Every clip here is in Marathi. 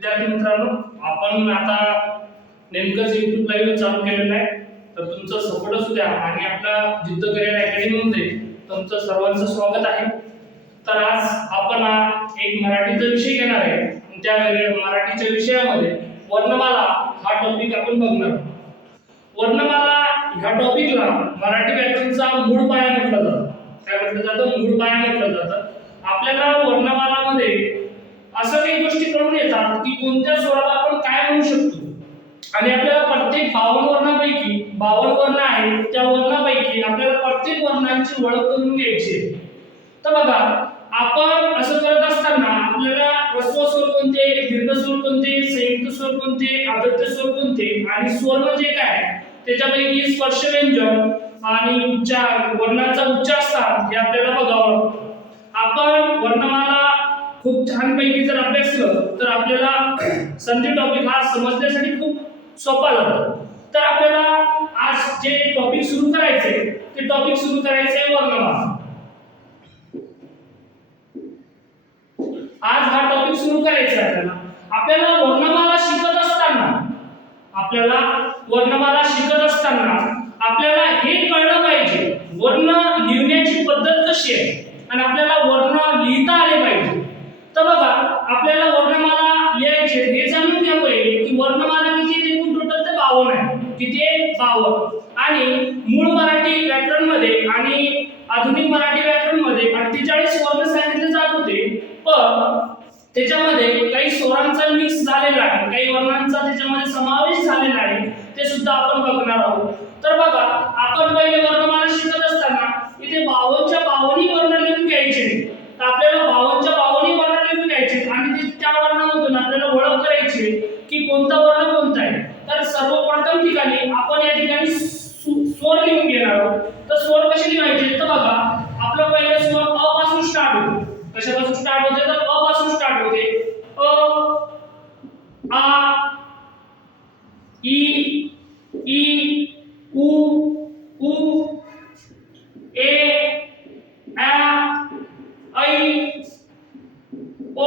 विद्यार्थी मित्रांनो, आपण आता नेमकंच YouTube लाईव्ह चालू केलेलं आहे. तर तुमचं सपोर्ट असू द्या आणि आपला जिद्द करिअर अकॅडमी मध्ये तुमचं सर्वांचं स्वागत आहे. तर आज आपण एक मराठीचा विषय घेणार आहे. त्या मराठीच्या विषयामध्ये वर्णमाला हा टॉपिक आपण बघणार आहोत. वर्णमाला ह्या टॉपिकला मराठी व्याकरणचा मूळ पाया म्हटलं जातं. काय म्हटलं जातं? मूळ पाया म्हटलं जातं. आपल्याला वर्णमालामध्ये असं काही गोष्टी कळून येतात की कोणत्या स्वराला आपण काय म्हणू शकतो आणि आपल्याला प्रत्येक 52 वर्णापैकी 52 वर्ण आहेत, त्या वर्णापैकी आपल्याला प्रत्येक वर्णांची ओळख करून घ्यायची आहे. तर बघा, आपण असं करत असताना आपल्याला ह्रस्व स्वर कोणते, दीर्घ स्वर कोणते, संयुक्त स्वर कोणते, आदत्त स्वर कोणते आणि स्वर म्हणजे काय, त्याच्यापैकी स्पर्श व्यंजन आणि उच्चार, वर्णाचा उच्चार स्थान हे आपल्याला बघावं लागतं. आपण वर्णमाला खूप छान पैकी जर अभ्यास केलं तर आपल्याला संधी टॉपिक हा समजण्यासाठी खूप सोपा जातो. तर आपल्याला आज जे टॉपिक सुरू करायचे ते टॉपिक सुरू करायचे वर्णमाला. आज हा टॉपिक सुरू करायचा आहे. आपल्याला वर्णमाला शिकत असताना आपल्याला हे कळलं पाहिजे वर्ण लिहिण्याची पद्धत कशी आहे आणि आपल्याला वर्ण लिहिता आले पाहिजे. तर बघा, आपल्याला वर्णमाला लिहायचे हे जाणून घ्या पहिले की वर्णमाला किती आहे. एकूण टोटल ते 52 आहे. किती आहे? 52. आणि मूळ मराठी व्याकरण मध्ये आणि आधुनिक मराठी व्याकरण मध्ये 48 वर्ण सांगितले जात होते. पण त्याच्यामध्ये काही स्वरांचा मिक्स झालेला आहे, काही वर्णांचा त्याच्यामध्ये समावेश झालेला आहे. ते सुद्धा आपण बघणार आहोत. तर बघा, आपण पहिले वर्णमाला शिकत असताना इथे 52 च्या 52 वर्ण लिहून घ्यायचे. तर आपल्याला 52 च्या 52 वर्ण लिहून घ्यायचे आणि त्या वर्णामधून आपल्याला ओळख करायची की कोणता वर्ण कोणता आहे. तर सर्वप्रथम ठिकाणी आपण या ठिकाणी स्वर लिहून घेणार आहोत. तर स्वर कसे लिहायचे? तर बघा, आपला पहिला स्वर अ पासून स्टार्ट होतो. कशापासून स्टार्ट होते? तर अ पासून स्टार्ट होते. अ, आ, ई, ई, उ, ऊ, ए, आ, ऐ, ओ,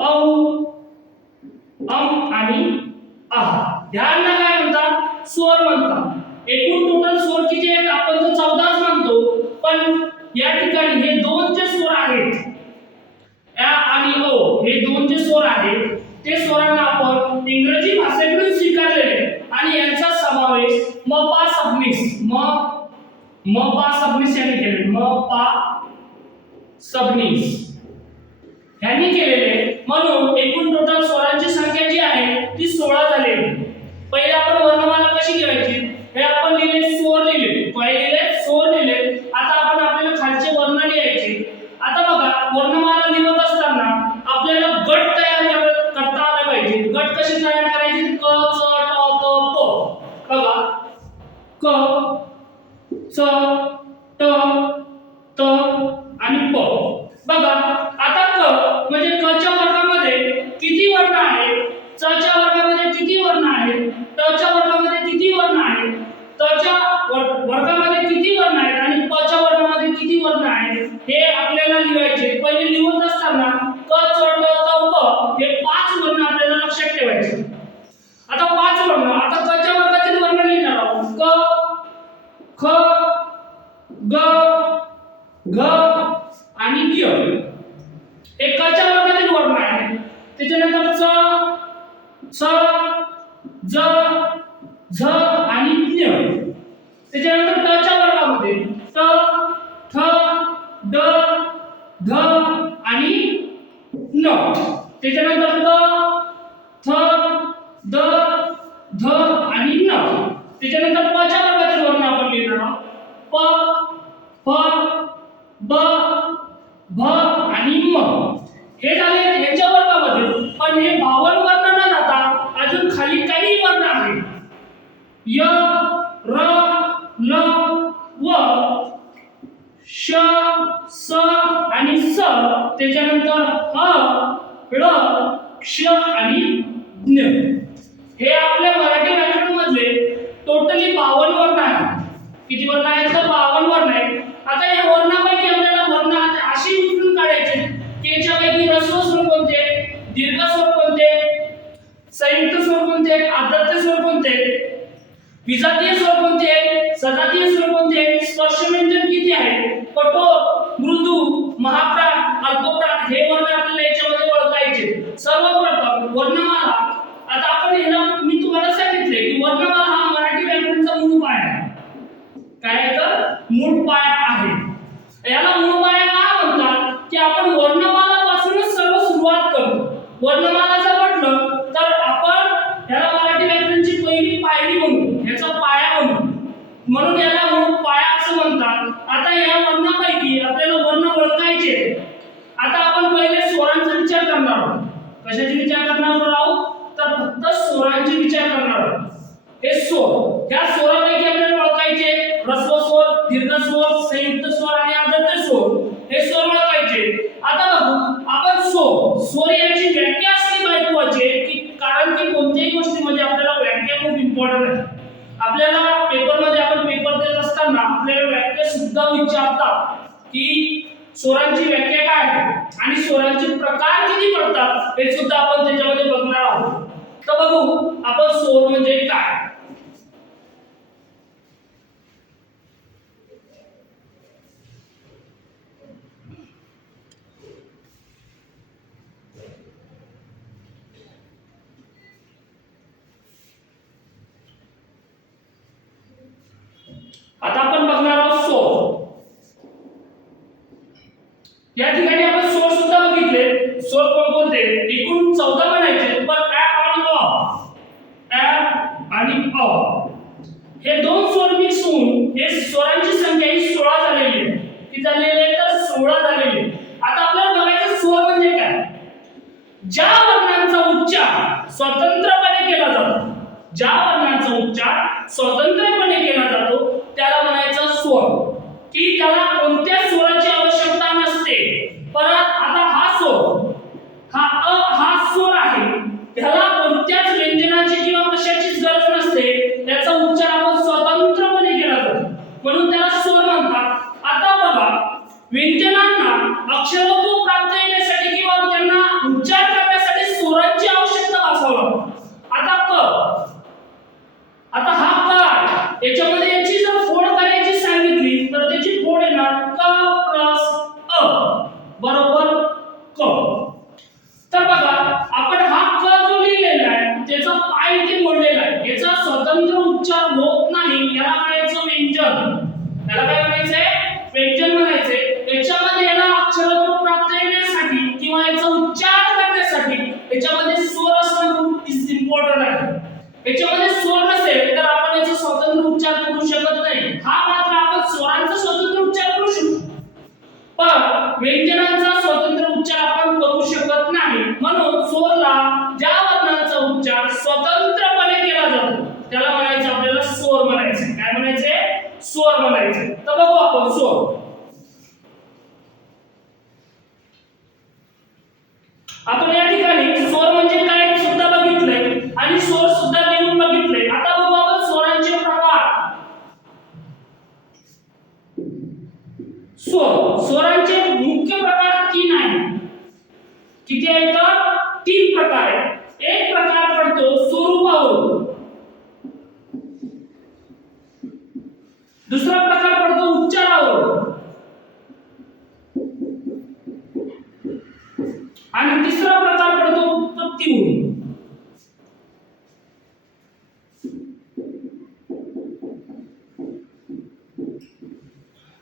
औ, आणि आह. ध्यानला काय म्हणतात? स्वर म्हणतात. एकूण टोटल स्वर किती आहेत? आपण तर 14च म्हणतो, पण या ठिकाणी हे दोन जे स्वर आहेत, आ आणि ओ, हे दोन जे स्वर आहेत ते स्वरांना आपण इंग्रजी भाषेकडून स्वीकारलेले आणि यांचा समावेश म पा सबनीस यांनी केलेले. म पा सबनीस यांनी केलेले. म्हणून एकूण टोटल स्वरांची संख्या जी आहे ती 16 झालेली. पहिले आपण वर्णमाला कशी लिहायची? हे आपण लिहिले स्वर लिहिले. काय लिहिले? स्वर लिहिले. आता आपण आपल्याला खालचे वर्ण लिहायचे. आता बघा, वर्णमाला लिहत असताना आपल्याला गट तयार करता आले पाहिजे. गट कसे तयार करायचे? क, च, ट, त, प. बघा, क, च, ट, त आणि प. बघा, आता क म्हणजे क च्या वर्गामध्ये किती वर्ण आहेत, च च्या वर्गामध्ये किती वर्ण आहेत, ट च्या वर्गामध्ये किती वर्ण आहेत, त च्या वर्गामध्ये किती वर्ण आहेत आणि प च्या वर्गामध्ये किती वर्ण आहेत हे आपल्याला लिहायचे. पहिले लिहत असताना क, च, ट, त, प हे 5 वर्ण आपल्याला लक्षात ठेवायचे. आता 5 वर्ण. आता क च्या वर्गातील वर्ण लिहिणार आहोत. क, ख, ग, घ आणि य. हे क च्या वर्गातील वर्ण आहेत. त्याच्यानंतर च, च, ज, झ आणि ञ. त्याच्यानंतर ट च्या वर्गामध्ये ट, ठ, ड, ध आणि न. त्याच्यानंतर त, थ, द, ध आणि न. त्याच्यानंतर प च्या वर्गातील वर्ण आपण लिहिणार आहोत. प, फ, ब, भ आणि म. हे झाले यांच्या वर्गामध्ये. पण हे 52 वर्ण न जाता अजून खाली काही वर्ण आहेत. य, र, ल, व, श, स आणि स. त्याच्यानंतर ह, ळ, क्ष आणि ज्ञ. हे आपल्या मराठी व्याकरण मधले टोटली 52 वर्ण आहेत. किती वर्ण आहेत? तर 52 वर्ण आहेत. आता या वर्णापैकी आपल्याला वर्ण अशी उचलून काढायचे की याच्यापैकी दीर्घ स्वर कोणते, संयुक्त स्वर कोणते, आद्रांत स्वर कोणते, विजातीय स्वर कोणते, सजातीय स्वर कोणते, स्पर्श व्यंजन किती आहे, कठोर, मृदू, महाप्राण, अल्पप्राण हे वर्ण आपल्याला याच्यामध्ये ओळखायचे. सर्वप्रथम वर्णमाला. आता आपण याला मी तुम्हाला सांगितले की वर्णमाला हा मराठी व्याकरणाचा मूळ पाया आहे. काय तर मूळ पाया आहे. याला मूळ पाया का म्हणतात की आपण वर्णमालापासूनच सर्व सुरुवात करतो. वर्णमाला जर म्हटलं तर आपण याला मराठी व्याकरणाची पहिली पायरी म्हणू, याचा पाया म्हणून याला मूळ पाया असं म्हणतात. आता या वर्णापैकी आपल्याला वर्ण ओळखायचे. आता आपण पहिले स्वरांचा विचार करणार आहोत. कशाचा विचार करणार आहोत, तर फक्त स्वरांचा विचार करणार आहोत. हे स्वर, या स्वरापैकी आपल्याला ओळखायचे ह्रस्व स्वर, दीर्घ स्वर, संयुक्त स्वर आणि आद्रांत स्वर. हे स्वर ओळखायचे. आता बघू आपण स्वर याची व्याख्या असली महत्त्वाची की कारण की कोणत्याही गोष्टीमध्ये आपल्याला व्याख्या खूप इम्पॉर्टंट आहे. आपल्याला पेपरमध्ये आपण पेपर देत असताना आपल्याला व्याख्या सुद्धा विचारतात की स्वरांची व्याख्या काय आहे आणि स्वरांचे प्रकार किती पडतात हे सुद्धा आपण त्याच्यामध्ये बघणार आहोत. तर बघू आपण स्वर म्हणजे काय. आता आपण बघणार आहोत स्वर. या ठिकाणी आपण स्वर सुद्धा बघितले. स्वर कोणते, एकूण 14 म्हणायचे, पण आणि अ हे दोन स्वर मिक्स होऊन हे स्वरांची संख्या ही 16 झालेली आहे. किती झालेली आहे, तर 16 झालेली आहे. आता आपल्याला बघायचं स्वर म्हणजे काय. ज्या वर्णांचा उच्चार स्वतंत्रपणे केला जातो, ज्या वर्णांचा उच्चार स्वतंत्रपणे केला जातो त्याला म्हणायचं स्वर. की त्याला कोणत्या स्वराची आवश्यकता नसते. परत आता हा स्वर, हा अ हा स्वर आहे, त्याला कोणत्याच व्यंजनाची किंवा कशाचीच गरज नसते. त्याचा उच्चार आपण स्वतंत्रपणे केला जातो म्हणून त्याला स्वर म्हणतात. आता बघा व्यंजनांना अक्षरत्व प्राप्त होण्यासाठी किंवा त्यांना उच्चार करण्यासाठी स्वरांची आवश्यकता भासवते. आता क, आता हा काय, याच्यामध्ये याची जर फोड करायची सांगितली तर त्याची फोड येणार क प्लस अ बरोबर क. तर बघा आपण हा क जो लिहिलेला आहे त्याचा पाय इथे मोडलेला आहे, याचा स्वतंत्र उच्चार होत नाही. याला म्हणायचं व्यंजन. त्याला काय म्हणायचंय, व्यंजन म्हणायचे. याच्यामध्ये याला अक्षरत्व प्राप्त होण्यासाठी किंवा याचा उच्चार करण्यासाठी याच्यामध्ये स्वर असणं खूप इम्पॉर्टंट आहे. याच्यामध्ये स्वर नसेल तर आपण याचा स्वतंत्र उच्चार करू शकत नाही. हा मात्र आपण स्वरांचा स्वतंत्र उच्चार करू शकतो पण व्यंजनांचा स्वतंत्र उच्चार आपण करू शकत नाही. म्हणून स्वरला ज्या वर्णांचा उच्चार स्वतंत्रपणे केला जातो त्याला म्हणायचं आपल्याला स्वर म्हणायचे. काय म्हणायचे, स्वर म्हणायचे. तर बघू आपण स्वर. आपण या ठिकाणी स्वर म्हणजे काय सुद्धा बघितलंय आणि स्वर सुद्धा लिहून बघितले. आता बघू आपण स्वरांचे प्रकार. स्वरांचे मुख्य प्रकार 3 आहेत. किती आहेत तर 3 प्रकार आहेत. एक प्रकार पडतो स्वरूपावरून, दुसरा प्रकार पडतो उच्चारावरून आणि तिसरा प्रकार पडतो उत्पत्तीवरून.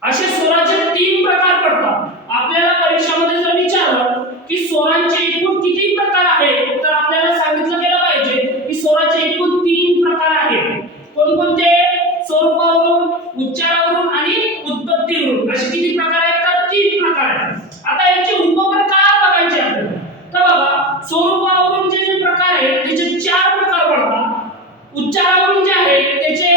असे स्वराचे 3 प्रकार पडतात. आपल्याला परीक्षामध्ये जर विचारलं की स्वरांचे एकूण किती प्रकार आहेत तर आपल्याला सांगितलं गेलं पाहिजे की स्वराचे एकूण 3 प्रकार आहेत. कोणकोणते, स्वरूपावरून, उच्चारावरून आणि उत्पत्तीवरून. असे किती प्रकार आहेत तर 3 प्रकार आहेत. आता याचे उपप्रकार बघायचे आपल्याला. तर बघा स्वरूपावरून जे प्रकार आहेत त्याचे 4 प्रकार पडतात. उच्चारावरून जे आहे त्याचे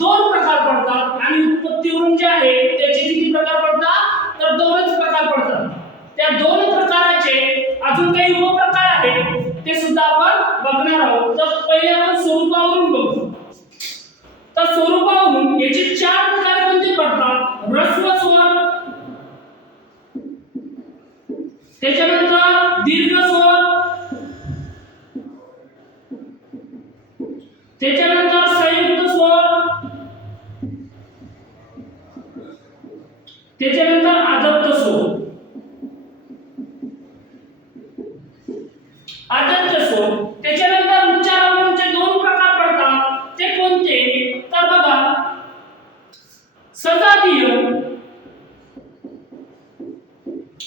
2 प्रकार पडतात आणि उत्पत्तीवरून जे आहे त्याचे किती प्रकार पडतात तर 2च प्रकार पडतात. त्या 2 प्रकाराचे अजून काही उपप्रकार आहेत ते सुद्धा आपण बघणार आहोत. तर पहिले आपण स्वरूपावरून बघू. तर स्वरूपावरून याचे 4 प्रकार कोणते पडतात, ह्रस्व स्वर, त्याच्यानंतर दीर्घ स्वर, त्याच्यानंतर संयुक्त स्वर, त्याच्यानंतर आदत्त स्वर. आदत्त स्वर त्याच्यानंतर उच्चारावरचे दोन प्रकार पडतात. ते कोणते तर बघा, सजातीय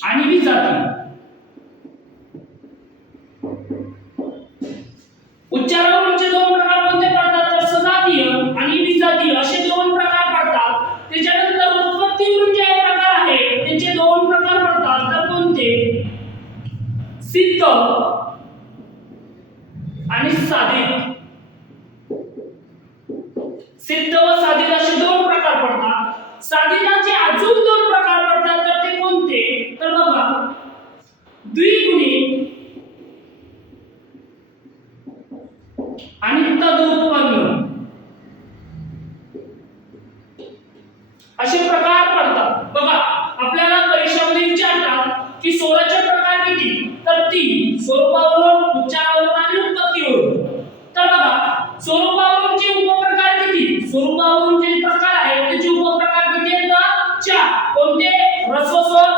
आणि विजातीय. उच्चारावरचे दोन प्रकार कोणते पडतात तर सजातीय आणि विजातीय असे दोन प्रकार पडतात. त्याच्यानंतर उत्पत्तीवरून जे प्रकार आहे त्याचे दोन प्रकार पडतात. तर कोणते, सिद्ध आणि साधित. सिद्ध व साधित असे दोन प्रकार पडतात. साधिताचे अजून दोन प्रकार पडतात. तर ते कोणते तर बघा, द्विगुणी आणि तदुत्पन्न असे प्रकार पडतात. बघा, आपल्याला परीक्षेमध्ये विचारतात की स्वराचे प्रकार किती तर 3, स्वरूपावरून, उच्चारावरून आणि उत्पत्तीवरून. तर बघा, स्वरूपावरूनचे उपप्रकार किती, स्वरूपावरून जे प्रकार आहेत त्याचे उपप्रकार किती आहेत तर 4. कोणते, ह्रस्व स्वर,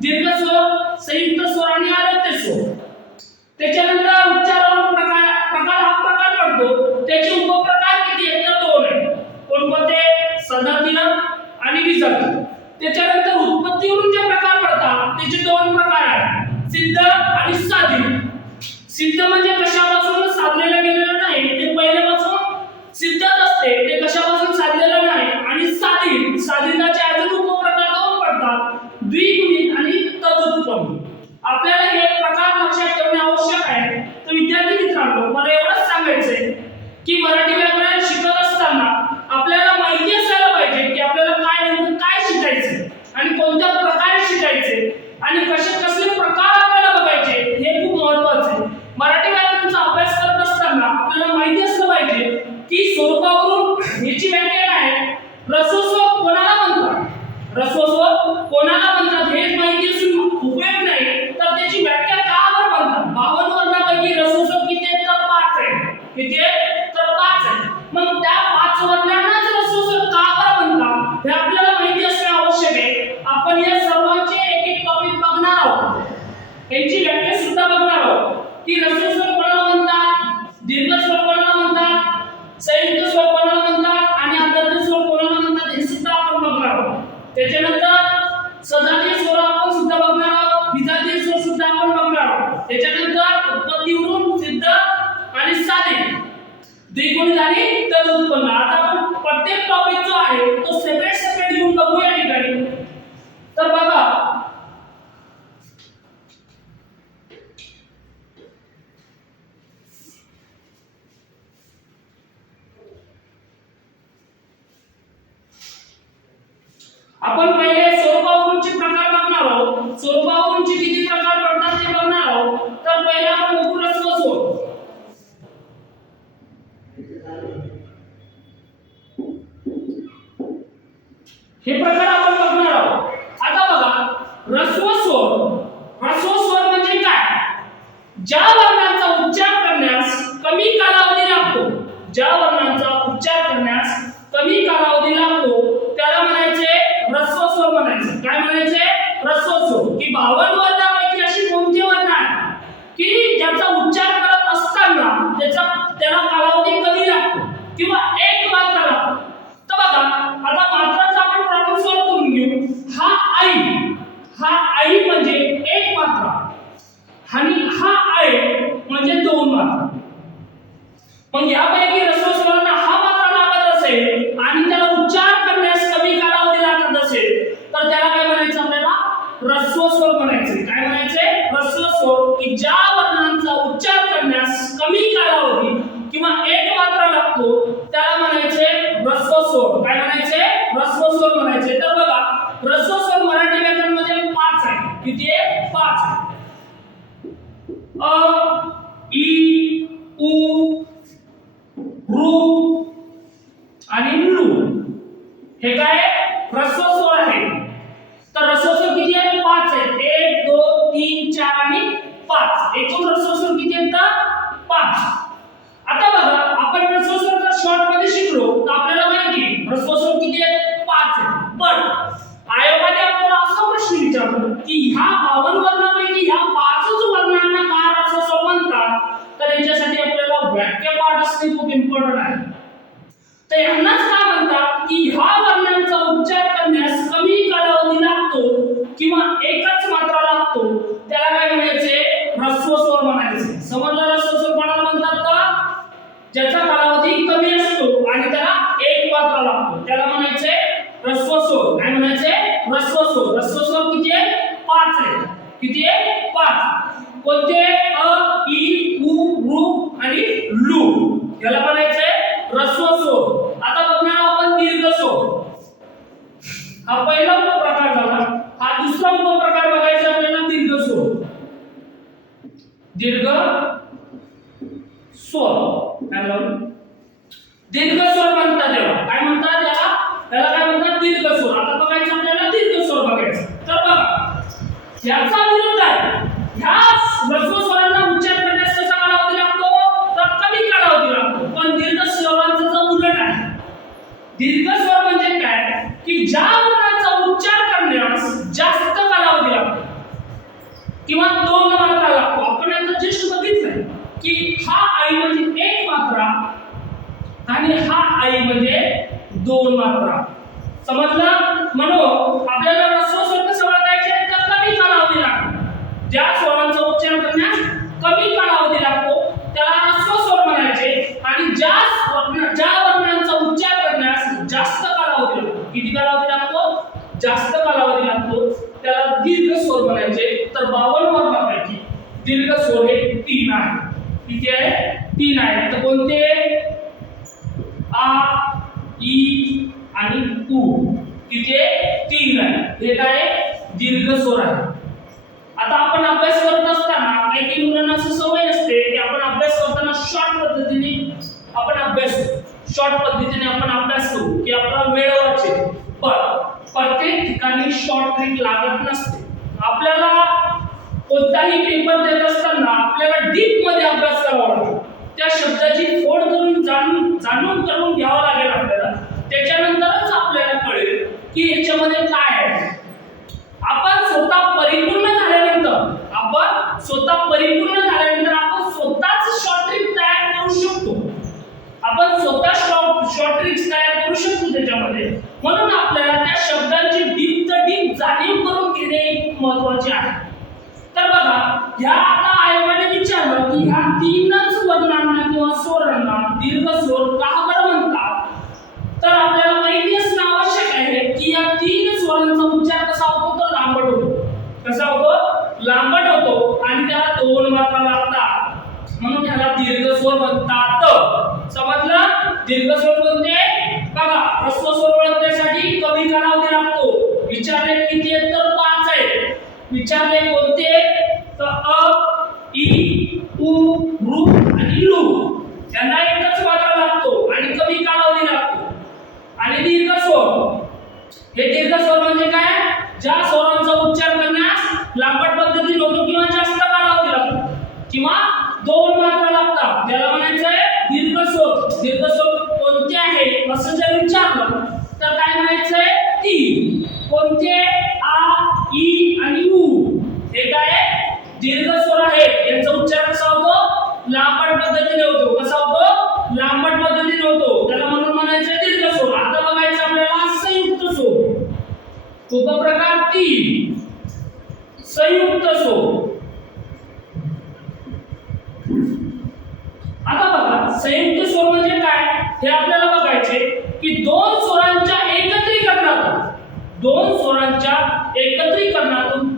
दीर्घ स्वर, संयुक्त स्वर आणि आदत्त स्वर. त्याच्यानंतर उच्चारावरून प्रकार हा प्रकार पडतो. त्याचे उपप्रकार किती आहेत तर 2 आहेत. कोणते, सजातीय आणि विजातीय. त्याच्यानंतर उत्पत्तीवरून जे प्रकार पडतात त्याचे 2 प्रकार आहेत, सिद्ध आणि साधित. सिद्ध म्हणजे कशापासून साधलेलं गेलेलं नाही, ते पहिल्यापासून सिद्धच असते, ते कशापासून साधलेलं नाही. आणि साधित, साधिताचे अजून उपप्रकार 2 पडतात, द्विगुणित आणि तदुत्पन्न. आपल्याला हे प्रकार लक्षात ठेवणे आवश्यक आहे. तर विद्यार्थी मित्रांनो, मला एवढंच सांगायचंय की मराठी व्याकरण शिकत असताना आपल्याला माहिती असायला पाहिजे की आपल्याला काय शिकायचं आणि कोणत्या प्रकारे शिकायचे आणि कसले प्रकार आपल्याला बघायचे, हे खूप महत्त्वाचं आहे. मराठी व्याकरणाचा अभ्यास करत असताना आपल्याला माहिती असलं पाहिजे की स्वरूपावरून याची व्याख्या काय आहे, ह्रस्व स्वर कोणाला म्हणतात, ह्रस्व स्वर कोणाला म्हणतात हे माहिती असून उपयोग नाही. तर त्याची व्याख्या का बरं म्हणतात. 52 वर्णापैकी ह्रस्व स्वर किती आहेत तर 5 आहेत. किती आहेत तर 5 आहेत. मग त्या 5 वर्णांनाच ह्रस्व स्वर का बरं म्हणतात हे आपल्याला माहिती असणे आवश्यक आहे. आपण या सर्वांचे एक एक टॉपिक बघणार आहोत, यांची व्याख्या सुद्धा बघणार आहोत की ह्रस्व स्वर कोणाला म्हणतात, दीर्घ स्वर कोणाला म्हणतात, संयुक्त स्वर कोणाला म्हणतात आणि आदत्त स्वर कोणाला म्हणतात हे सुद्धा आपण बघणार आहोत. त्याच्यानंतर सजातीय स्वर आपण सुद्धा बघणार आहोत, विजातीय स्वर सुद्धा आपण बघणार आहोत. त्याच्यानंतर उत्पत्तीवरून, सिद्ध आणि साधित, द्विगुणित आणि तदुत्पन्न. आता आपण प्रत्येक टॉपिक जो आहे तो सेपरेट घेऊन बघू या ठिकाणी. तर बघा, आपण पहिले स्वरूपावरूनचे प्रकार बघणार आहोत. स्वरूपावरूनचे किती प्रकार पडतात ते बघणार आहोत. तर पहिला आपण बघू ह्रस्व स्वर. हे प्रकार आपण बघणार आहोत. आता बघा, ह्रस्व स्वर म्हणजे काय, ज्या वर्णांचा उच्चार करण्यास कमी कालावधी लागतो, ज्या वर्णांचा उच्चार करण्यास कमी कालावधी लागतो त्याला म्हणायचे ह्रस्व स्वर म्हणायचे. काय म्हणायचे, ह्रस्व स्वर. की 52 वर्णापैकी अशी कोणती वर्ण आहे की ज्याचा उच्चार करत असताना त्याला कालावधी कमी लागतो किंवा एक मात्रा लागतो. तर बघा, आता मात्राचा आपण प्रॉब्लेम सॉल्व्ह करून घेऊ. हा आई म्हणजे एक मात्रा आणि हा आय म्हणजे 2 मात्रा. मग यापैकी ह्रस्व स्वरांना हा मात्रा लागत असेल आणि त्याला उच्चार करण्यास कमी कालावधी लागत असेल तर त्याला काय म्हणायचं, आपल्याला ह्रस्व स्वर म्हणायचे. काय म्हणायचे, ह्रस्व स्वर. की ज्या वर्णांचा उच्चार करण्यास कमी कालावधी किंवा एक मात्रा लागतो त्याला म्हणायचे ह्रस्व स्वर. काय म्हणायचे, ह्रस्व स्वर म्हणायचे. तर बघा, ह्रस्व स्वर मराठी व्याकरणामध्ये 5 आहे. किती आहे, 5 आहे. अ, ई, उ, ऋ आणि लू हे काय ह्रस्व स्वर आहे. तर ह्रस्व स्वर किती आहेत, 5 आहेत. 1 2 3 4 आणि 5. एकूण ह्रस्व स्वर किती आहेत तर 5. आता बघा, आपण ह्रस्व स्वर शिकलो तर आपल्याला माहिती ह्रस्व स्वर किती आहेत 5 आहेत. पण आयोगाने आपल्याला असा प्रश्न विचारला की ह्या 52 वर्णांपैकी ह्या 5च वर्णांना का ह्रस्व स्वर म्हणतात, तर याच्यासाठी आपल्याला वाक्यपाठ असणे खूप इम्पॉर्टंट आहे. तर यांनाच काय म्हणतात की ह्या वर्णांचा उच्चार करण्यास कमी कालावधी लागतो किंवा एकच मात्रा लागतो, त्याला काय म्हणायचे ह्रस्व स्वर म्हणायचे. समजलं ह्रस्व स्वर कोणाला म्हणतात का, ज्याचा कालावधी कमी असतो आणि त्याला एक मात्रा लागतो, त्याला म्हणायचे ह्रस्व स्वर. काय म्हणायचे ह्रस्व स्वर. ह्रस्व स्वर किती आहे 5 आहे. किती आहे 5. कोणते अ इ उ ऋ आणि लू, याला म्हणायचे ह्रस्व स्वर. आता बघणार आपण दीर्घ स्वर. हा पहिला उपप्रकार झाला. हा दुसरा उपप्रकार बघायचा आपल्याला दीर्घ स्वर. दीर्घ स्वर दीर्घ स्वर म्हणतात त्याला. काय म्हणतात त्याला, त्याला काय म्हणतात दीर्घ स्वर. आता बघायचं आपल्याला दीर्घ स्वर बघायचं. तर बघा याचा विरोध आहे. ह्या ह्रस्व स्वरांना उच्चार करण्यास कसा कालावधी लागतो, तर कमी कालावधी लागतो. पण दीर्घ स्वरांचं जो उलट आहे. दीर्घ स्वर म्हणजे काय की ज्या वर्णाचा उच्चार करण्यास जास्त कालावधी लागतो किंवा 2 मात्रा लागतो. आपण आता जस्ट बघितलंय की हा आई म्हणजे एक मात्रा आणि हा आई म्हणजे 2 मात्रा. समजलं. म्हणून आपल्याला ह्रस्व स्वर कसं ओळखायचे, तर कमी कालावधी लागतो. ज्या स्वरांचा उच्चार करण्यास कमी कालावधी लागतो त्याला ह्रस्व स्वर म्हणायचे. आणि ज्या वर्णांचा उच्चार करण्यास जास्त कालावधी लागतो, किती कालावधी लागतो, जास्त कालावधी लागतो, त्याला दीर्घ स्वर म्हणायचे. तर 52 वर्णांपैकी दीर्घ स्वर हे 3 आहेत. किती आहे 3 आहेत. तर कोणते आ इ आणि उ. किती आहे 3 आहे. हे काय दीर्घ स्वर आहे. आता आपण अभ्यास करत असताना काही मुलांना असं सवय असते की आपण अभ्यास करताना शॉर्ट पद्धतीने आपण अभ्यास करू की आपला वेळ वाचेल. पण प्रत्येक ठिकाणी शॉर्ट ट्रिक लागत नसते. आपल्याला कोणताही पेपर देत असताना आपल्याला डीप मध्ये अभ्यास करावा लागतो. त्या शब्दाची फोड करून जाणून करून घ्यावा लागेल आपल्याला. त्याच्यानंतरच आपल्याला कळेल की याच्यामध्ये काय आहे. आपण स्वतः परिपूर्ण झाल्यानंतर आपण स्वतःच शॉर्ट ट्रिक तयार करू शकतो. आपण स्वतः शॉर्ट ट्रिक्स तयार करू शकतो त्याच्यामध्ये. म्हणून आपल्याला त्या शब्दांची डीप जाणीव करून घेणे महत्त्वाचे आहे. तर बघा ह्या आता आयोगाने विचारलं की ह्या 3च वर्णांना किंवा स्वरांना दीर्घ स्वर का बरं म्हणतात, तर आपल्याला माहिती असणं आवश्यक आहे की या 3 स्वरांचा उच्चार कसा होतो, तर लांबट होतो. कसा होतो, लांबट होतो आणि त्याला 2 मात्रा लागतात. म्हणून त्याला दीर्घ स्वर म्हणतात. समजलं. दीर्घ स्वर कोणते बघा, ह्रस्व स्वर ओळखण्यासाठी कमी कालावधी लागतो. विचारले किती आहेत, तर 5 आहेत. विचारले कोणते, तर अ इ उ ऋ आणि लू. यांना एकच मात्रा लागतो आणि कमी कालावधी लागतो. आणि दीर्घ स्वर, हे दीर्घ स्वर म्हणजे काय, ज्या स्वरांचा उच्चार करण्यास लांबट पद्धतीने होतो किंवा जास्त कालावधी लागतो किंवा 2 मात्रा लागतात, त्याला म्हणायचंय दीर्घ स्वर. दीर्घ स्वर कोणते आहे असं जर विचारलं तर काय म्हणायचंय 3. कोणते, आ इ आणि उ. हे काय दीर्घ स्वर आहे. यांचा उच्चार कसा होतो, लांबट पद्धतीने होतो. कसा होतो, लांबट पद्धतीने होतो. त्याला म्हणून म्हणायचं दीर्घ स्वर. आता बघायचं आपल्याला संयुक्त स्वर. उपप्रकार 3 संयुक्त स्वर. आता बघा संयुक्त स्वर म्हणजे काय हे आपल्याला बघायचे की 2 स्वरांच्या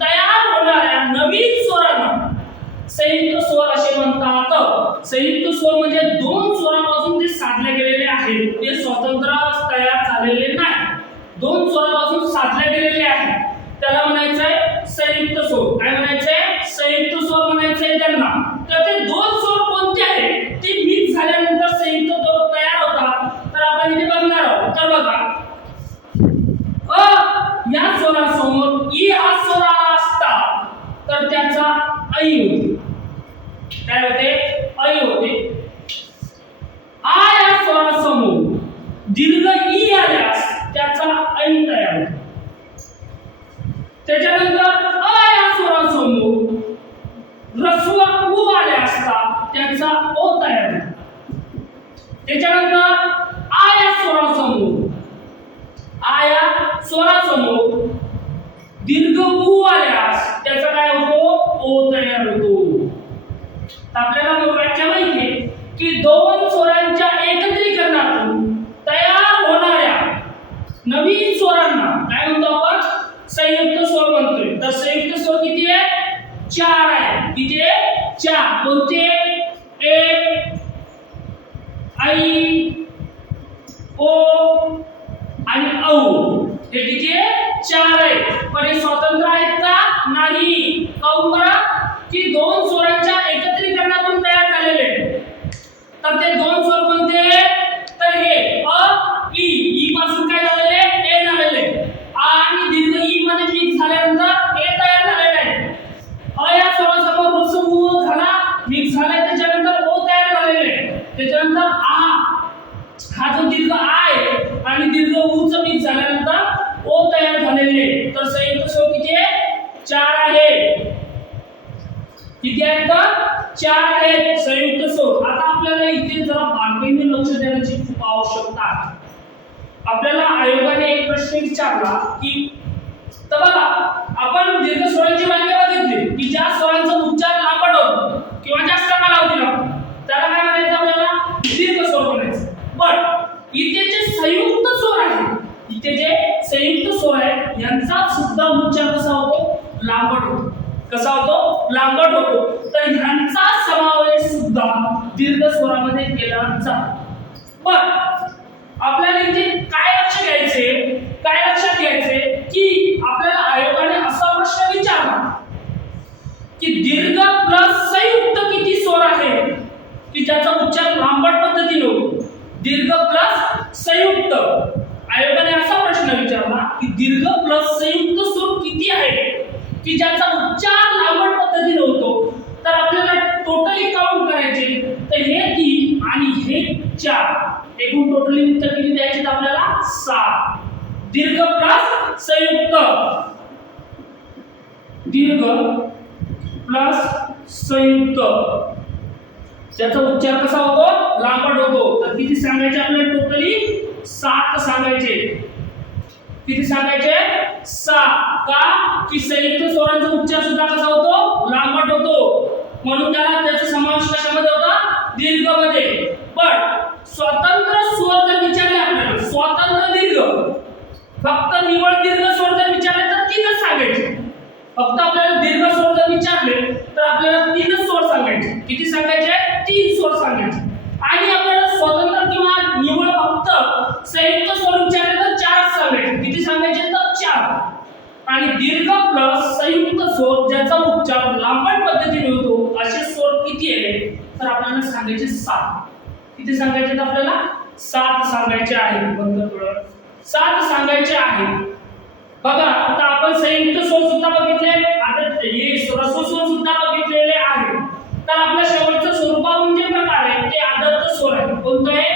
तयार होणाऱ्या नवीन स्वरांना संयुक्त स्वर असे म्हणतात. संयुक्त स्वर म्हणजे 2 स्वरांपासून ते साधले गेलेले आहेत. ते स्वतंत्र तयार झालेले नाही. 2 स्वरांपासून साधले गेलेले आहेत. त्याला म्हणायचंय संयुक्त स्वर. काय म्हणायचंय, संयुक्त स्वर म्हणायचंय त्यांना. तर ते 2 स्वर कोणते आहेत, ते मिक्स झाल्यानंतर संयुक्त स्वर तयार होतात. तर आपण इथे बघणार आहोत. तर बघा अ या स्वरासमोर इ हा स्वर आला असता तर त्याचा ऐ होते. काय होते, ऐ होते. आ या स्वरासमोर यांचा ओ तयार झाला. त्याच्यानंतर आ या स्वरासमोर दीर्घ ऊ आल्यास त्याचा काय होतो, ओ तयार होतो. आपल्याला व्याख्या माहिती आहे की दोन स्वरांच्या एकत्रीकरणातून तयार होणाऱ्या नवीन स्वरांना काय म्हणतो आपण, संयुक्त स्वर म्हणतोय. तर संयुक्त स्वर किती आहे, 4 आहे. किती आहे, 4. कोणते, ए, आई, ओ आणि औ. हे किती आहे, 4 आहे. पण हे स्वतंत्र आहेत का, नाही. काऊन करा की दोन स्वरांच्या एकत्रीकरणातून तयार झालेले. तर ते दोन स्वर कोणते, तर हे अ, ई पासून काय झालेले, ए झालेले. आ आणि दीर्घ ई मध्ये मिक्स झाल्यानंतर ए तयार झालेले आहे. अ या स्वरासमोर रस्व ऊ झाला, मिक्स झाला, त्याच्यानंतर ओ तयार झालेले. त्याच्यानंतर आ, हा जो दीर्घ आ आहे आणि दीर्घ ऊ चं मिक्स झाल्यानंतर ओ तयार झालेले. तर संयुक्त स्वर किती आहे, 4 आहे. किती आहेत तर, 4 आहेत संयुक्त स्वर. आता आपल्याला इथे जरा बारकाईने लक्ष देण्याची खूप आवश्यकता आहे. आपल्याला आयोगाने एक प्रश्न विचारला की, तर बघा आपण दीर्घ स्वरांची व्याख्या बघितली की ज्या स्वरांचा उच्चार लांबट होतो किंवा जास्त कालावधी लागतो त्याला काय म्हणायचं, आपल्याला दीर्घ स्वर म्हणायचं. पण इथे जे संयुक्त स्वर आहे, इथे जे संयुक्त स्वर आहे यांचा सुद्धा उच्चार कसा होतो, लांबट होतो. कसा होतो, लांबट होतो. तर ह्यांचा समावेश सुद्धा दीर्घ स्वरामध्ये केला जातो. पण आपल्याला इथे काय लक्षात घ्यायचे की आपल्याला आयोगाने असा प्रश्न विचारला की दीर्घ प्लस संयुक्त किती स्वर आहे की ज्याचा उच्चार लांबट पद्धतीने होतो. दीर्घ प्लस संयुक्त, आयोगाने असा प्रश्न विचारला की दीर्घ प्लस संयुक्त स्वर किती आहे की ज्याचा उच्चार लांबट पद्धतीने होतो. तर आपल्याला टोटली काउंट करायचे. तर हे 3 आणि हे 4, एकूण टोटली उत्तर किती द्यायचे आपल्याला, 7. दीर्घ प्लस संयुक्त, दीर्घ प्लस संयुक्त ज्याचा उच्चार कसा होतो, लांबट होतो. तर किती सांगायचे आपल्याला, टोटली 7 सांगायचे. किती सांगायचे, 7. का की संयुक्त स्वरांचा उच्चार सुद्धा कसा होतो, लांबट होतो. म्हणून त्याचा समावेश कशामध्ये होता, दीर्घ मध्ये. पण स्वतंत्र स्वर जर विचारले आपल्याला, स्वतंत्र दीर्घ, फक्त निवड दीर्घ स्वर जर विचारले तर 3च सांगायचे. फक्त आपल्याला दीर्घ स्वर जर विचारले तर आपल्याला 3च स्वर सांगायचे. किती सांगायचे, 3 स्वर सांगायचे. आणि आपल्याला स्वतंत्र किंवा निवड फक्त संयुक्त स्वर विचारले तर 4च सांगायचे. किती सांगायचे, तर 4. आणि दीर्घ प्लस संयुक्त स्वर ज्याचा उच्चार लांबट पद्धतीने होतो असे स्वर किती आहे, तर आपल्याला सांगायचे 7. किती सांगायचे आपल्याला, 7 सांगायचे आहेत. बंद थोडं, 7 सांगायचे आहेत. बघा आता आपण संयुक्त स्वर सुद्धा बघितले, आता हे ह्रस्व स्वर सुद्धा बघितलेले आहे. तर आपल्या शेवटचं स्वरूपावरून जे प्रकार आहे ते आदत्त स्वर आहे. कोणतं आहे,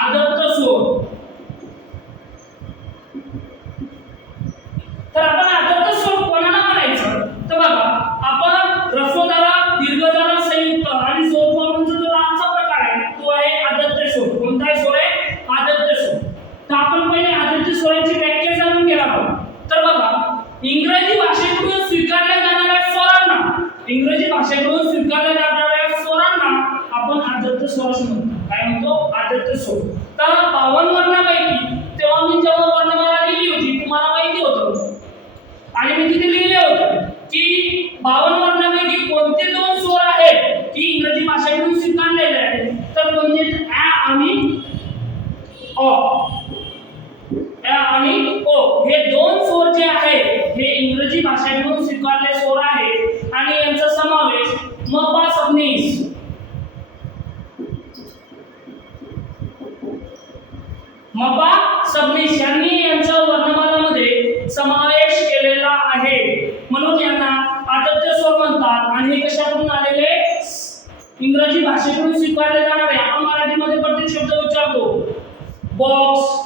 आदत्त स्वर. तर आपण आदत्त स्वर कोणाला म्हणायचं, तर बघा आपण ह्रस्व झाला, दीर्घ झाला, संयुक्त आणि स्वरूपावरूनचा जो लांबचा प्रकार आहे तो आहे आदत्त स्वर. कोणता स्वर आहे, आदत्त स्वर. तर आपण पहिले आदत्त स्वरांची व्याख्या जाणून घेणार आहोत. तर बघा इंग्रजी भाषेकडून स्वीकारल्या जाणाऱ्या स्वरांना आपण आदत्त स्वर असं म्हणतो. काय म्हणतो, आदत्त स्वर. तर 52 वर्णापैकी तेव्हा मी जेव्हा वर्णमाला लिहिली होती तुम्हाला माहिती होतं आणि मी तिथे लिहिले होते की 52 वर्णापैकी कोणते 2 स्वर आहेत की इंग्रजी भाषेकडून स्वीकारलेले आहेत. तर कोणते, ä आणि अ. ä आणि ओ हे 2 स्वर जे आहेत हे इंग्रजी भाषेकडून स्वीकारलेले स्वर आहेत आणि यांचा समावेश मपा सबनीस, मपा सबनीस यांनी यांच्या वर्णमालामध्ये समावेश केलेला आहे. म्हणून यांना आदत्त स्वर म्हणतात. आणि हे कशाकडून आलेले, इंग्रजी भाषेकडून स्वीकारले जाणारे. आपण मराठीमध्ये प्रत्येक शब्द उच्चारतो, बॉक्स,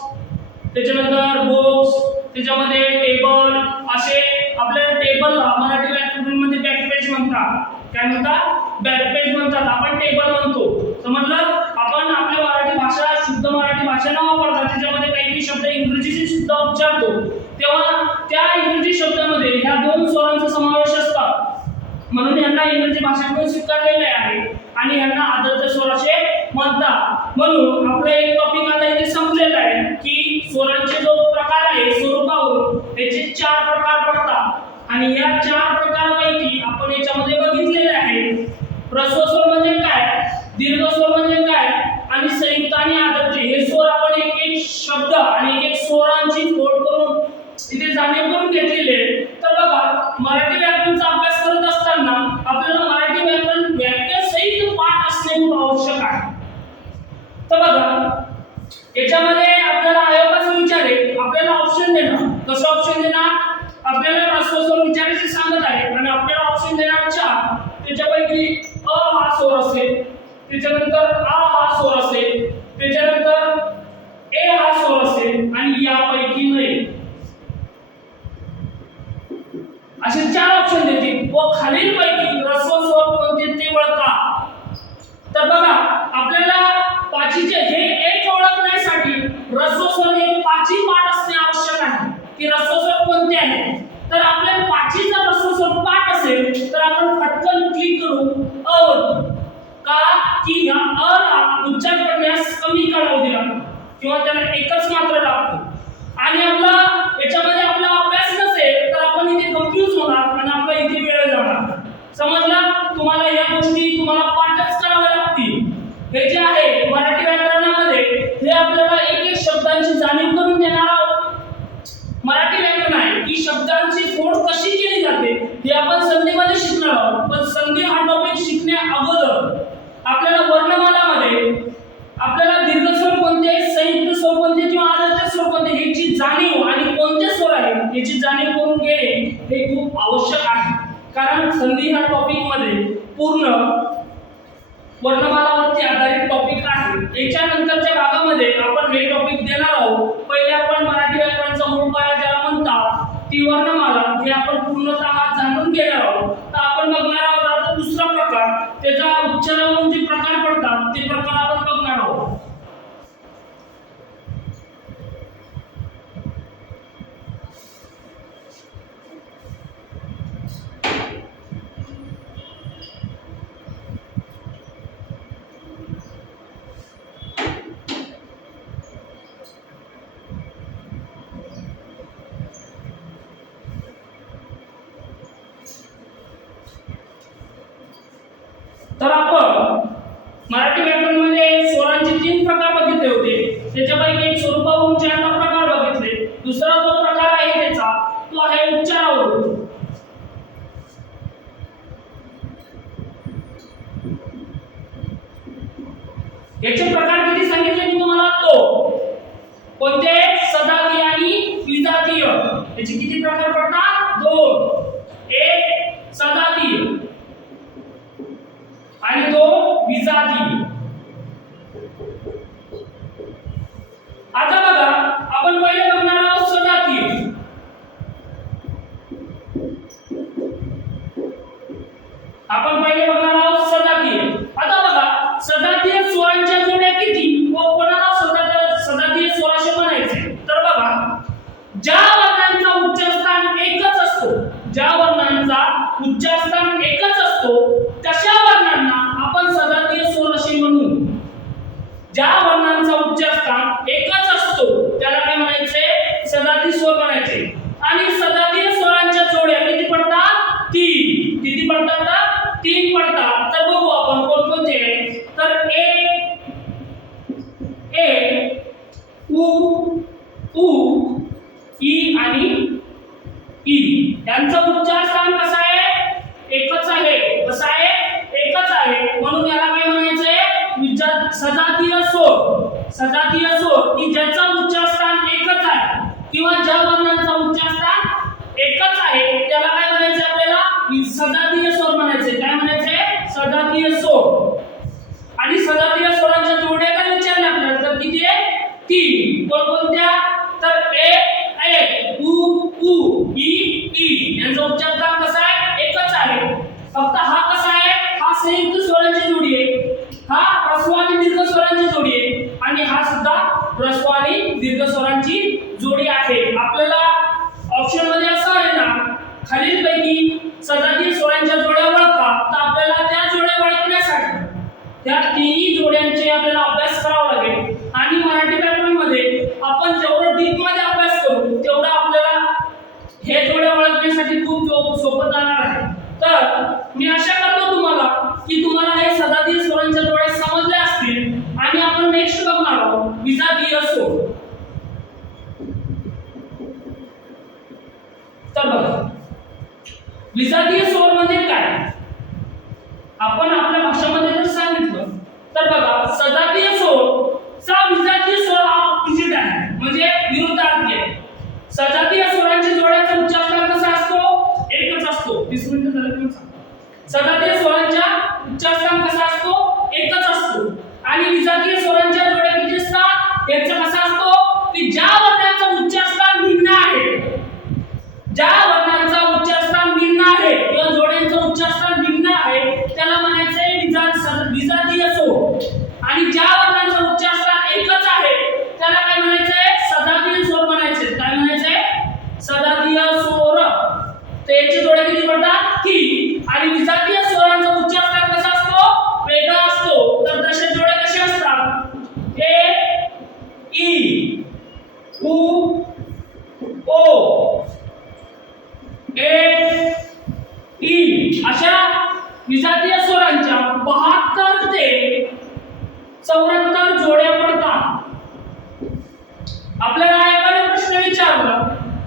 त्याच्यानंतर बुक्स, त्याच्यामध्ये टेबल, असे आपल्याला टेबल मराठी व्याकरणामध्ये बॅकपेज म्हणतात. काय म्हणतात? बॅकपेज म्हणतात, आपण टेबल म्हणतो. समजलं? आपण आपल्या मराठी भाषा शुद्ध मराठी भाषा न वापरता त्याच्यामध्ये काही शब्द इंग्रजीचे सुद्धा उच्चारतो, तेव्हा त्या इंग्रजी शब्दामध्ये ह्या दोन स्वरांचा समावेश असतात. म्हणून यांना इंग्रजी भाषेतून स्वीकारलेले आहे आणि यांना आदर्श स्वर असे म्हणतात. म्हणून आपला एक टॉपिक आता इथे संपलेला आहे की स्वरांचे जो प्रकार आहे स्वरूपावरून त्याचे 4 प्रकार पडतात आणि या 4 प्रकारांपैकी आपण याच्यामध्ये बघितलेले आहे ह्रस्व स्वर म्हणजे काय, दीर्घ स्वर म्हणजे काय आणि संयुक्त आणि आदर्श हे स्वर आपण एक एक शब्द आणि एक एक स्वरांची फोड करून इथे जाणीव करून घेतलेले. तर बघा मराठी व्याकरणाचा अभ्यास करत असताना आपल्याला मराठी व्याकरण वाक्यसहित पाठ असणे खूप आवश्यक आहे. तर बघा याच्यामध्ये आपल्याला आयोगाचं विचारेल, आपल्याला ऑप्शन देणार. कसं ऑप्शन देणार? आपल्याला ह्रस्व स्वर विचारायचे सांगत आहे आणि आपल्याला ऑप्शन देणार 4. त्याच्यापैकी अ हा स्वर असेल, त्याच्यानंतर आ हा स्वर असेल, त्याच्यानंतर ए हा स्वर असेल आणि यापैकी नाही. असे 4 ऑप्शन देतील व खालीलपैकी ह्रस्व स्वर कोणते ते ओळखा. तर बघा आपल्याला पाचीचे हे एक ओळखण्यासाठी ह्रस्व स्वर हे पाची पाठ असणे आवश्यक आहे की ह्रस्व स्वर कोणते आहेत. तर आपल्या पाचीचा ह्रस्व स्वर पाठ असेल तर आपण पटकन क्लिक करू अ वर, का की या अ ला उच्चार करण्यास कमी कालावधी लागतो किंवा त्याला एकच मात्रा लागतो आणि आपला याच्यामध्ये आपला अभ्यास नसेल तर आपण इथे कन्फ्यूज होणार आणि आपला इथे वेळ जाणार. समजलं? तुम्हाला या गोष्टी तुम्हाला पाठच कराव्या लागतील. हे जे आहे मराठी व्याकरणामध्ये हे आपल्याला एक एक शब्दांची जाणीव करून देणार आहोत. मराठी व्याकरण आहे की शब्दांची फोड कशी केली जाते हे आपण संधीमध्ये शिकणार आहोत. पण संधी हा टॉपिक शिकण्या अगोदर आपल्याला वर्णमालामध्ये आपल्याला दीर्घ स्वर कोणते, संयुक्त स्वर कोणते किंवा आदर्श स्वर कोणते याची जाणीव आणि कोणते स्वर आहेत याची जाणीव करून घेणे हे खूप आवश्यक आहे. कारण संधी ह्या टॉपिक मध्ये पूर्ण वर्णमालावरती आधारित टॉपिक आहे. याच्यानंतरच्या भागामध्ये आपण हे टॉपिक देणार आहोत. पहिले आपण मराठी व्याकरणाचा मूळ पाया ज्याला म्हणतात ती वर्णमाला हे आपण पूर्णतः जाणून घेणार आहोत. तर आपण बघणार आहोत आता दुसरा प्रकार, त्याचा उच्चारावरून जे प्रकार पडतात ते प्रकार आपण बघणार आहोत. तर आपण मराठी व्याकरणामध्ये स्वरांचे 3 प्रकार बघितले होते. त्याच्यापैकी एक स्वरूपावरून 4 प्रकार बघितले. दुसरा जो प्रकार आहे त्याचा तो आहे उच्चारावरून. याचे प्रकार किती सांगितले मी तुम्हाला? तो कोणते? सजातीय आणि विजातीय. याचे किती प्रकार पडतात? 2. एक सजातीय आणि 2 विजातीय. आता बघा आपण पहिले बघणार आहोत सजातीय. आपण पहिले बघणार आहोत सजातीय. आता बघा सजातीय स्वरांच्या जोड्या किती व कोणाला सजातीय स्वर असे म्हणायचे. तर बघा ज्या वर्णांचा उच्चारस्थान एकच असतो, ज्या वर्णांचा उच्चारस्थान एकच असतो तशा वर्णांना आपण सजातीय स्वर असे म्हणू. ज्या वर्णांचा उच्चारस्थान एकच असतो त्याला काय म्हणायचे? सजातीय स्वर म्हणायचे. आणि सजातीय स्वरांच्या जोड्या किती पडतात? 3. किती पडतात? 3 पडतात. तर बघू आपण कोणकोणते आहेत. तर ए उ उ ई आणि ई यांचा उच्चारस्थान कसा आहे? एकच आहे. कसा आहे? एकच आहे. म्हणून याला काय म्हणायचंय? सजातीय स्वर. सजातीय स्वर की ज्याचा उच्चारस्थान एकच आहे किंवा ज्या वर्णांचा उच्चारस्थान एकच आहे त्याला काय म्हणायचं आपल्याला? सजातीय स्वर म्हणायचे. काय म्हणायचे? सजातीय स्वर. आणि सजातीय स्वरांच्या जोड्या काय विचारल्या आपल्याला? तर किती आहे? 3. कोणकोणत्या? तर ए उ उ ई ई यांचा उच्चारस्थान कसा आहे? एकच आहे. फक्त हा कसा आहे? संयुक्त स्वरांची जोडी आहे, हा ह्रस्व आणि दीर्घ स्वरांची जोडी आहे आणि हा सुद्धा ह्रस्व आणि दीर्घ स्वरांची जोडी आहे. आपल्याला ऑप्शन मध्ये असं आहे ना, खालीलपैकी सजातीय स्वरांच्या जोड्या ओळखा, तर आपल्याला त्या जोड्या ओळखण्यासाठी त्या तिन्ही जोड्यांचे आपल्याला अभ्यास करावा लागेल आणि मराठी पॅटर्न मध्ये आपण जेवढं डीप मध्ये अभ्यास करू तेवढा आपल्याला हे जोड्या ओळखण्यासाठी खूप सोपं जाणार आहे. तर मी आशा करतो तुम्हाला की तुम्हाला हे सजातीय स्वरांच्या जोड्या समजल्या असतील आणि आपण नेक्स्ट बघणार आहोत विजातीय स्वर. तर बघा, विजातीय स्वर म्हणजे काय आपण आपल्या भाषेमध्ये जर सांगितलं तर बघा, सजातीय स्वर चा विजातीय स्वर हा ऑपोजिट आहे, म्हणजे विरुद्धार्थी आहे. सजातीय स्वरांच्या जोड्याचा उच्चार कसा असतो? एकच असतो. 20 मिनिटं झाले पण सांग. सजातीय स्वरांच्या उच्चार कसा असतो? एकच असतो. आणि विजातीय स्वरांच्या जोड्या किती असतात? याचा कसा असतो की ज्या वर्णाचा उच्चार भिन्न आहे, ज्या वर्णांचा उच्चार भिन्न आहे किंवा जोड्यांचा उच्चार भिन्न आहे त्याला म्हणायचं आहे विजातीय स्वर. आणि ज्या वर्णांचा उच्चार एकच आहे त्याला काय म्हणायचं आहे? सजातीय स्वर म्हणायचे. काय म्हणायचं आहे? सजातीय स्वर. तर याची जोड्या किती पडतात? तीन. आणि विजातीय स्वरांचा उच्चार कसा असतो? वेगळा असतो. तर तशा जोड्या कशा असतात? ए, ई, उ, ओ, ए, ई अशा विजातीय स्वरांच्या 72 ते 74 जोड्या पडतात. आपल्याला एखादा प्रश्न विचारला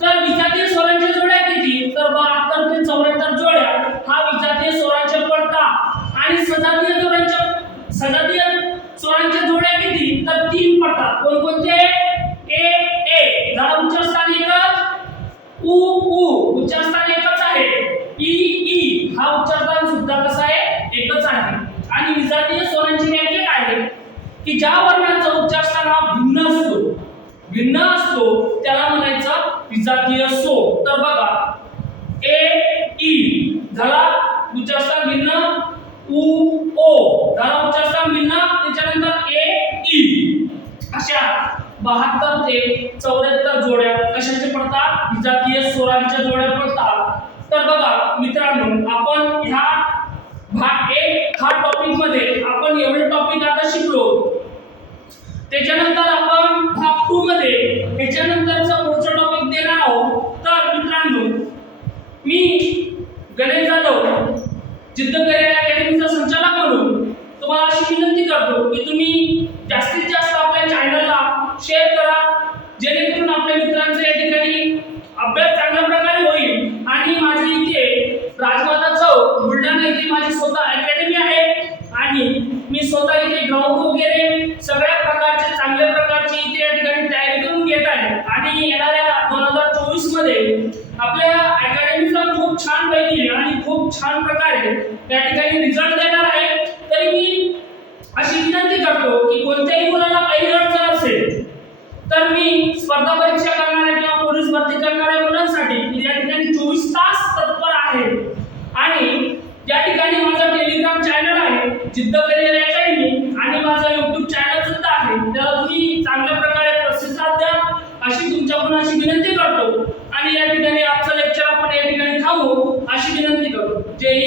तर विजातीय स्वरांच्या जोड्या किती? तर 72 ते 74 जोड्या हा विजातीय स्वरांच्या पडतात. आणि सजातीय स्वरांच्या जोड्या किती? तर 3 पडतात. कोणकोणते? ए, ए झाला उच्चारस्थान एकच. उ, उ उच्चारस्थान एकच आहे. ई, ई हा उच्चारस्थान सुद्धा कसा आहे? एकच आहे. आणि विजातीय स्वरांची व्याख्या काय आहे की ज्या वर्णाचा उच्चारस्थान हा भिन्न असतो त्याला म्हणायचं विजातीय स्वर. तर बघा, ए, ई झाला उच्चारस्थान भिन्न. उ, ओ झाला उच्चारस्थान भिन्न. त्याच्यानंतर ए, ई अशा 72 ते 74 जोड्या कशाचे पडतात? विजातीय स्वरांच्या जोड्या पडतात. तर बघा मित्रांनो, आपण ह्या भाग 1 हा टॉपिक मध्ये आपण एवढे टॉपिक आता शिकलो. त्याच्यानंतर आपण भाग 2 मध्ये त्याच्यानंतरचा पुढचा टॉपिक देणार आहोत. तर मित्रांनो, मी गणेश जाधव जिद्द करिअर अकॅडमीचा संचालक म्हणून तुम्हाला अशी विनंती करतो की तुम्ही जास्तीत जास्त आपल्या चॅनलला शेअर करा, जेणेकरून आपल्या मित्रांचा या ठिकाणी अभ्यास चांगल्या प्रकारे होईल. आणि माझी इथे राजमाता चौक बुलढाणा इथे माझी स्वतः अकॅडमी आहे आणि मी स्वतः इथे ग्राउंड वगैरे सगळ्या प्रकारचे चांगल्या प्रकारची इथे या ठिकाणी तयारी करून घेत आहे. आणि येणाऱ्या 2024 मध्ये आपल्या अकॅडमीचा खूप छान पैकी आणि खूप छान प्रकारे या ठिकाणी रिझल्ट देणार आहे. तरी मी अशी विनंती करतो की कोणत्याही मुलाला काही अडचण असेल तर मी स्पर्धा परीक्षा करणाऱ्या किंवा पोलीस भरती करणाऱ्या मुलांसाठी या ठिकाणी 24 तास तत्पर आहे. आणि या ठिकाणी माझा टेलिग्राम चॅनल आहे जिद्द करिअर अकॅडमी आणि माझा YouTube चॅनल सुद्धा आहे. त्याला तुम्ही चांगल्या प्रकारे प्रतिसाद द्या अशी तुमच्याकडून अशी विनंती करतो. आणि या ठिकाणी आजचं लेक्चर आपण या ठिकाणी थांबवू अशी विनंती करतो. जय